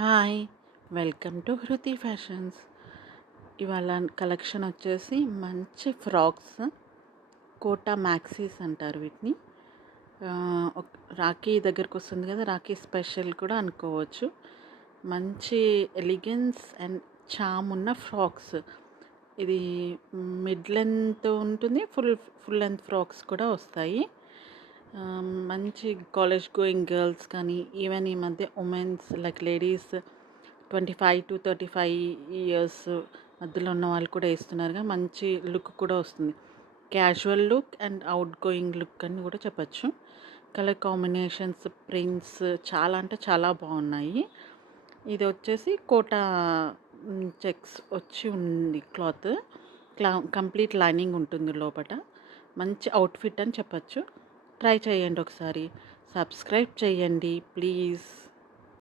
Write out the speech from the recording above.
Hi! Welcome to Hruthi Fashions. ఇవాళ collection వచ్చేసి మంచి ఫ్రాక్స్, కోటా మ్యాక్సీస్ అంటారు వీటిని. రాఖీ దగ్గరకు వస్తుంది కదా, రాఖీ స్పెషల్ కూడా అనుకోవచ్చు. మంచి ఎలిగెన్స్ అండ్ చామ్ ఉన్న ఫ్రాక్స్. ఇది మిడ్ లెంత్ ఉంటుంది, ఫుల్ లెంత్ ఫ్రాక్స్ కూడా వస్తాయి. మంచి కాలేజ్ గోయింగ్ గర్ల్స్ కానీ, ఈవెన్ ఈ మధ్య women's like ladies 25 to 35 years మధ్యలో ఉన్న వాళ్ళు కూడా వేస్తున్నారుగా, మంచి లుక్ కూడా వస్తుంది. Casual look and out going look అని కూడా చెప్పచ్చు. కలర్ కాంబినేషన్స్, ప్రింట్స్ చాలా అంటే చాలా బాగున్నాయి. ఇది వచ్చేసి కోటా చెక్స్ వచ్చి ఉంది క్లాత్. కంప్లీట్ లైనింగ్ ఉంటుంది లోపల. మంచి అవుట్ఫిట్ అని చెప్పచ్చు. ట్రై చేయండి ఒకసారి. సబ్స్క్రైబ్ చేయండి ప్లీజ్.